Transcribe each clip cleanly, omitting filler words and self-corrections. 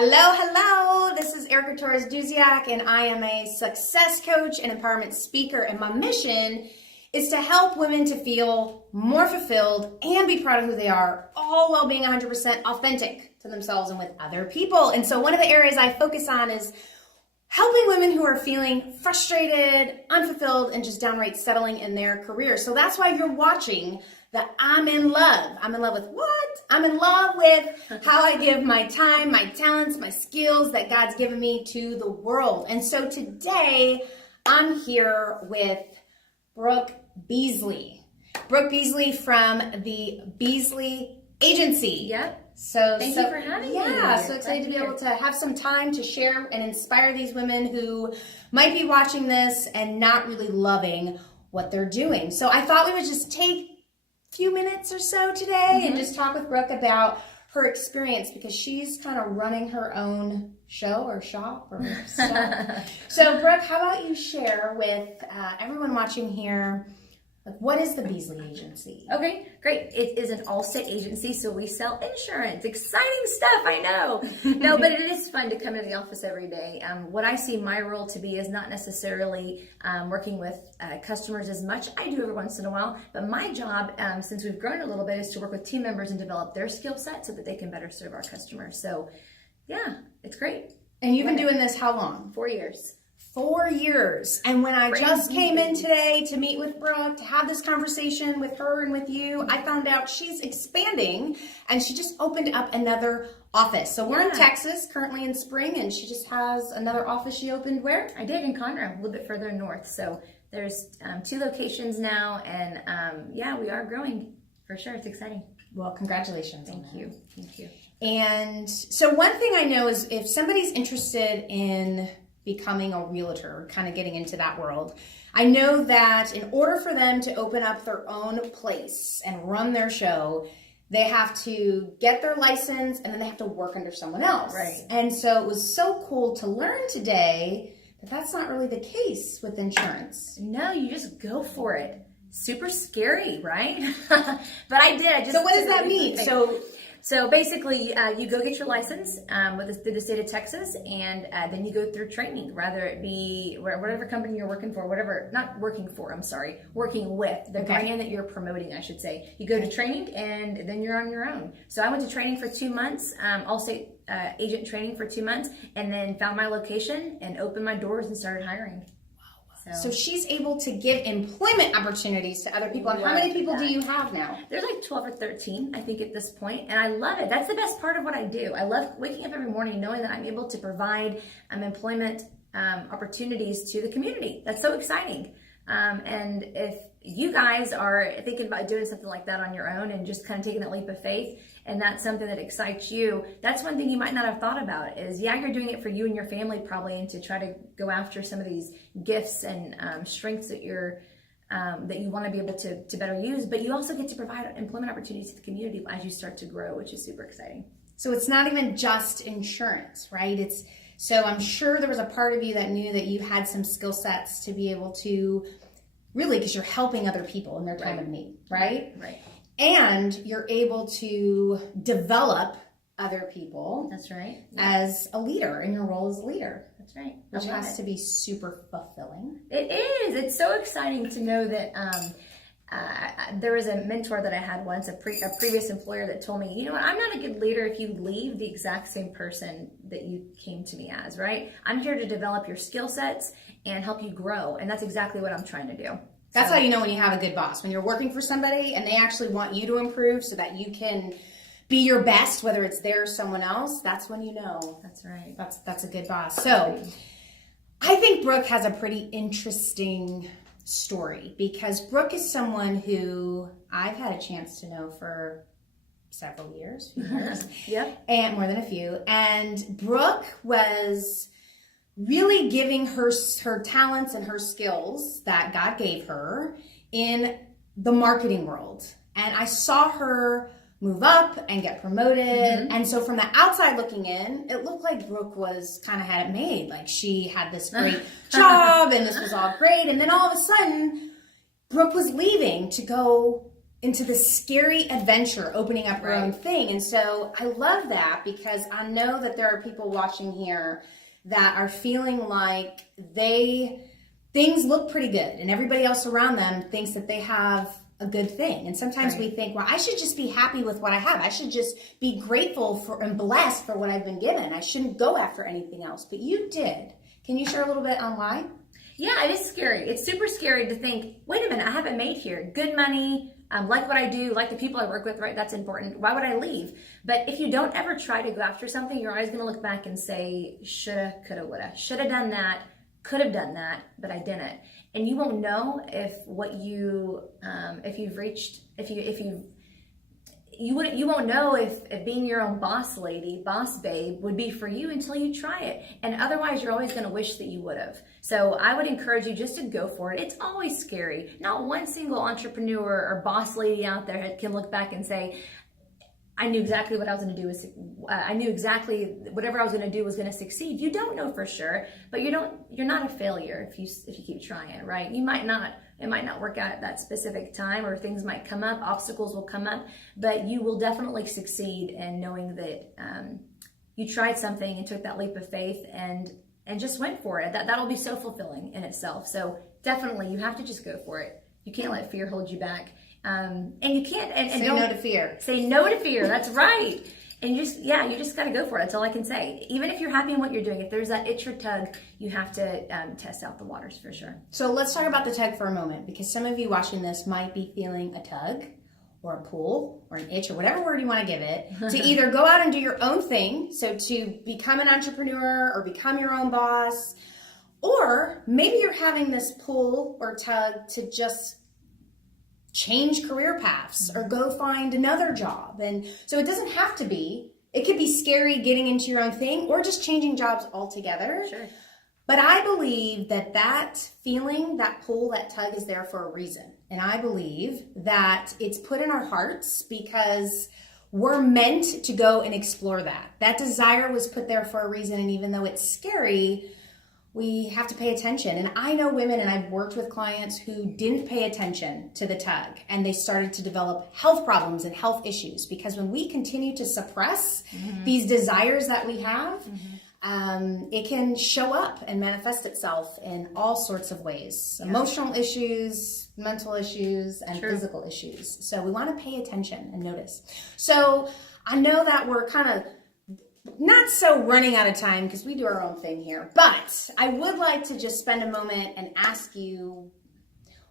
Hello, hello. This is Erica Torres-dudiak, and I am a success coach and empowerment speaker. And my mission is to help women to feel more fulfilled and be proud of who they are, all while being 100% authentic to themselves and with other people. And so one of the areas I focus on is helping women who are feeling frustrated, unfulfilled, and just downright settling in their career. So that's why you're watching the I'm in love. I'm in love with what? I'm in love with how I give my time, my talents, my skills that God's given me to the world. And so today I'm here with Brook Beasley. Brook Beasley from the Beasley Agency. Yep. Thank you for having me. Yeah, so excited to be able to have some time to share and inspire these women who might be watching this and not really loving what they're doing. So I thought we would just take a few minutes or so today and just talk with Brook about her experience, because she's kind of running her own show or shop or stuff. So Brook, how about you share with everyone watching here, what is the Beasley Agency? Okay, great. It is an all-state agency, so we sell insurance. Exciting stuff, I know. No, but it is fun to come to the office every day. What I see my role to be is not necessarily working with customers as much. I do every once in a while, but my job, since we've grown a little bit, is to work with team members and develop their skill set so that they can better serve our customers. So, yeah, it's great. And you've been doing this how long? 4 years. 4 years. And when I just came in today to meet with Brook, to have this conversation with her and with you, I found out she's expanding and she just opened up another office. So we're in Texas, currently in spring, and she just has another office she opened where? I did in Conroe, a little bit further north. So there's 2 locations now, and yeah, we are growing for sure. It's exciting. Well, congratulations. Thank you. Thank you. And so one thing I know is if somebody's interested in becoming a realtor, kind of getting into that world, I know that in order for them to open up their own place and run their show, they have to get their license and then they have to work under someone else. Right. And so it was so cool to learn today that that's not really the case with insurance. No, you just go for it. Super scary, right? But I did. So what does that mean? So basically, you go get your license through the state of Texas, and then you go through training, whether it be whatever company you're working for, working with, the brand that you're promoting, I should say. You go to training, and then you're on your own. So I went to training for 2 months, all-state agent training for 2 months, and then found my location and opened my doors and started hiring. So she's able to give employment opportunities to other people. And how many people do you have now? There's like 12 or 13, I think, at this point. And I love it. That's the best part of what I do. I love waking up every morning knowing that I'm able to provide employment opportunities to the community. That's so exciting. And if you guys are thinking about doing something like that on your own and just kind of taking that leap of faith, and that's something that excites you, that's one thing you might not have thought about is, yeah, you're doing it for you and your family probably, and to try to go after some of these gifts and strengths that that you want to be able to better use, but you also get to provide employment opportunities to the community as you start to grow, which is super exciting. So it's not even just insurance, right? So I'm sure there was a part of you that knew that you had some skill sets to be able to really, because you're helping other people in their time of need, right? Right. And you're able to develop other people. That's right. As a leader, in your role as a leader. That's right. Which has to be super fulfilling. It is. It's so exciting to know that there was a mentor that I had once, a previous employer, that told me, you know what, I'm not a good leader if you leave the exact same person that you came to me as, right? I'm here to develop your skill sets and help you grow. And that's exactly what I'm trying to do. That's how you know when you have a good boss. When you're working for somebody and they actually want you to improve so that you can be your best, whether it's there or someone else, that's when you know. That's right. That's a good boss. So I think Brook has a pretty interesting story, because Brook is someone who I've had a chance to know for several years, few years. Yep. And more than a few. And Brook was really giving her talents and her skills that God gave her in the marketing world. And I saw her move up and get promoted. And so from the outside looking in, it looked like Brook was kind of had it made. Like she had this great job and this was all great. And then all of a sudden, Brook was leaving to go into the scary adventure, opening up your own thing. And so I love that, because I know that there are people watching here that are feeling like things look pretty good and everybody else around them thinks that they have a good thing. And sometimes we think, well, I should just be happy with what I have. I should just be grateful for and blessed for what I've been given. I shouldn't go after anything else. But you did. Can you share a little bit on why? Yeah, it is scary. It's super scary to think, wait a minute, I haven't made here good money, like what I do, like the people I work with, right? That's important. Why would I leave? But if you don't ever try to go after something, you're always going to look back and say, shoulda, coulda, woulda. Should have done that, could have done that, but I didn't. And you won't know if what you, if you've reached, you won't know if being your own boss lady, boss babe would be for you until you try it. And otherwise, you're always going to wish that you would have. So I would encourage you just to go for it. It's always scary. Not one single entrepreneur or boss lady out there can look back and say, I knew exactly what I was going to do. I knew exactly whatever I was going to do was going to succeed. You don't know for sure, but you're not a failure if you keep trying, right? It might not work out at that specific time, or things might come up, obstacles will come up, but you will definitely succeed in knowing that you tried something and took that leap of faith and just went for it. That'll be so fulfilling in itself. So definitely, you have to just go for it. You can't let fear hold you back. And you can't, and say no to fear. Say no to fear. That's right. And you just got to go for it. That's all I can say. Even if you're happy in what you're doing, if there's that itch or tug, you have to test out the waters for sure. So let's talk about the tug for a moment, because some of you watching this might be feeling a tug or a pull or an itch or whatever word you want to give it to either go out and do your own thing. So to become an entrepreneur or become your own boss, or maybe you're having this pull or tug to just change career paths or go find another job. And so it doesn't have to be, it could be scary getting into your own thing or just changing jobs altogether. Sure. But I believe that feeling, that pull, that tug is there for a reason. And I believe that it's put in our hearts because we're meant to go and explore that. That desire was put there for a reason. And even though it's scary, we have to pay attention. And I know women, and I've worked with clients who didn't pay attention to the tug, and they started to develop health problems and health issues, because when we continue to suppress these desires that we have, it can show up and manifest itself in all sorts of ways. Yeah. Emotional issues, mental issues, and physical issues. So we want to pay attention and notice. So I know that we're kind of not so running out of time because we do our own thing here, but I would like to just spend a moment and ask you,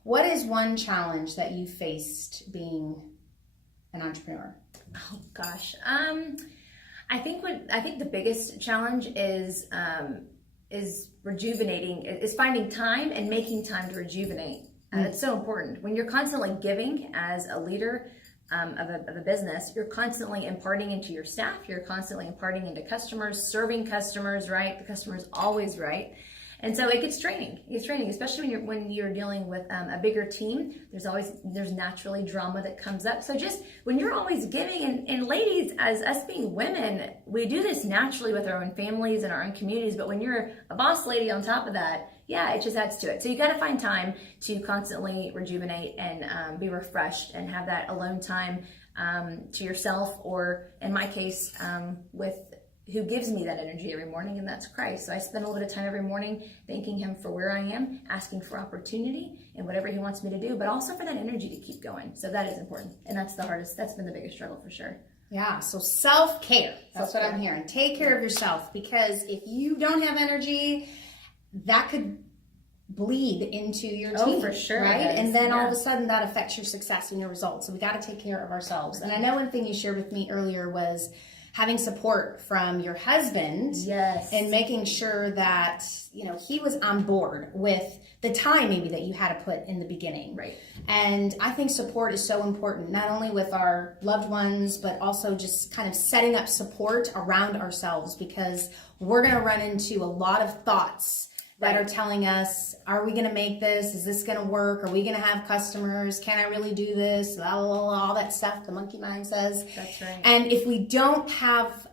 what is one challenge that you faced being an entrepreneur? Oh gosh. I think the biggest challenge is rejuvenating, is finding time and making time to rejuvenate. It's so important. When you're constantly giving as a leader of a business, you're constantly imparting into your staff, you're constantly imparting into customers, serving customers, right? The customer is always right. And so it gets draining. It's draining, especially when you're dealing with a bigger team. There's naturally drama that comes up. So just when you're always giving, and ladies, as us being women, we do this naturally with our own families and our own communities. But when you're a boss lady on top of that, yeah, it just adds to it. So you got to find time to constantly rejuvenate and be refreshed and have that alone time to yourself, or in my case, with who gives me that energy every morning, and that's Christ. So I spend a little bit of time every morning thanking him for where I am, asking for opportunity and whatever he wants me to do, but also for that energy to keep going. So that is important. And that's the hardest, that's been the biggest struggle for sure. Yeah, so self-care. That's what I'm hearing. Take care of yourself, because if you don't have energy, that could bleed into your team. Oh, for sure. Right? And then all of a sudden that affects your success and your results. So we got to take care of ourselves. And I know one thing you shared with me earlier was having support from your husband. Yes. And making sure that, he was on board with the time maybe that you had to put in the beginning. Right. And I think support is so important, not only with our loved ones, but also just kind of setting up support around ourselves, because we're going to run into a lot of thoughts that are telling us, are we going to make this? Is this going to work? Are we going to have customers? Can I really do this? Blah, blah, blah, all that stuff the monkey mind says. That's right. And if we don't have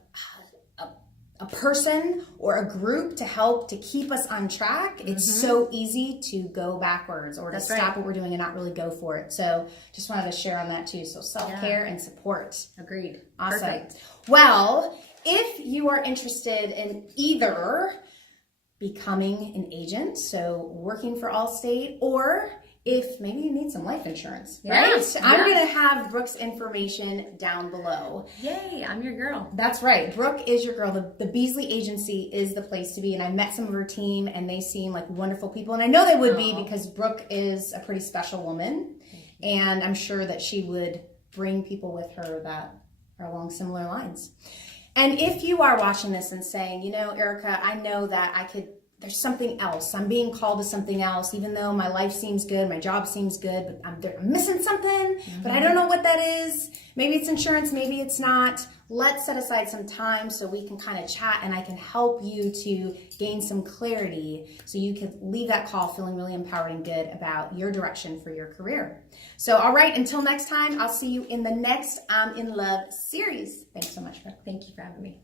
a person or a group to help to keep us on track, it's so easy to go backwards or to stop what we're doing and not really go for it. So just wanted to share on that too. So self-care and support. Agreed. Awesome. Perfect. Well, if you are interested in either becoming an agent, so working for Allstate, or if maybe you need some life insurance, right? I'm going to have Brooke's information down below. Yay, I'm your girl. That's right. Brooke is your girl. The Beasley Agency is the place to be. And I met some of her team and they seem like wonderful people. And I know they would be because Brooke is a pretty special woman. And I'm sure that she would bring people with her that are along similar lines. And if you are watching this and saying, you know, Erica, I know that there's something else. I'm being called to something else, even though my life seems good, my job seems good, but I'm missing something, but I don't know what that is. Maybe it's insurance, maybe it's not. Let's set aside some time so we can kind of chat and I can help you to gain some clarity so you can leave that call feeling really empowered and good about your direction for your career. So, all right, until next time, I'll see you in the next I'm in Love series. Thanks so much, Brooke. Thank you for having me.